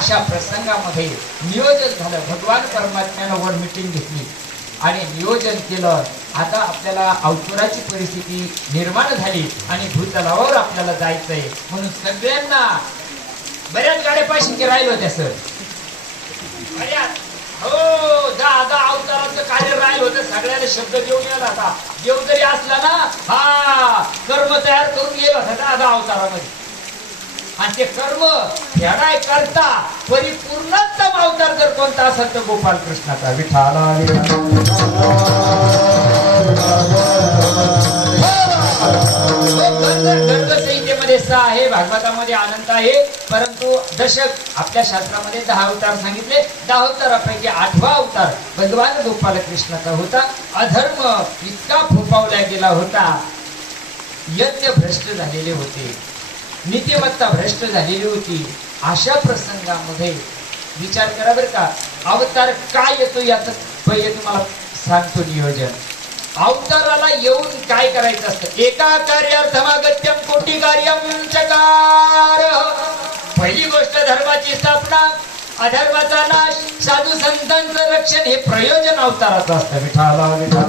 अशा प्रसंगामध्ये नियोजन झालं. भगवान परमात्म्यानं वर मीटिंग घेतली आणि नियोजन केलं. आता आपल्याला अवतराची परिस्थिती निर्माण झाली आणि भूतलावर आपल्याला जायचंय. म्हणून सगळ्यांना बऱ्याच गाड्या पाशिंके राहिलो होत्या सर. बऱ्याच हो दादा अवताराचं कार्य राहिलं होतं. सगळ्यांना शब्द देऊन यायला होता. देव जरी असला ना हा कर्म तयार करून गेला होता दादा अवतारामध्ये. आणि ते कर्म फेडाय करता परिपूर्णतम अवतार जर कोणता असेल तर गोपाल कृष्णाचा विठाला. गर्गसंहितेमध्ये 6 आहे, भागवतामध्ये अनंत आहे. परंतु दशक आपल्या शास्त्रामध्ये 10 अवतार सांगितले. 10 अवतारापैकी 8वा अवतार भगवान गोपाल कृष्णाचा होता. अधर्म इतका फोपावला गेला होता, यज्ञ भ्रष्ट झालेले होते, नीतिमत्ता भ्रष्ट झालेली होती. अशा प्रसंगामध्ये विचार करा बरं का, अवतार काय येतो याचं पहिले तुम्हाला सांगतो नियोजन. अवताराला येऊन काय करायचं असतं. एका कार्यार्थमागत्यम कोटी कार्यम चकार. पहिली गोष्ट धर्माची स्थापना, अधर्माचा नाश, साधू संतांचं रक्षण, हे प्रयोजन अवताराचं असतं. विठाला विठाला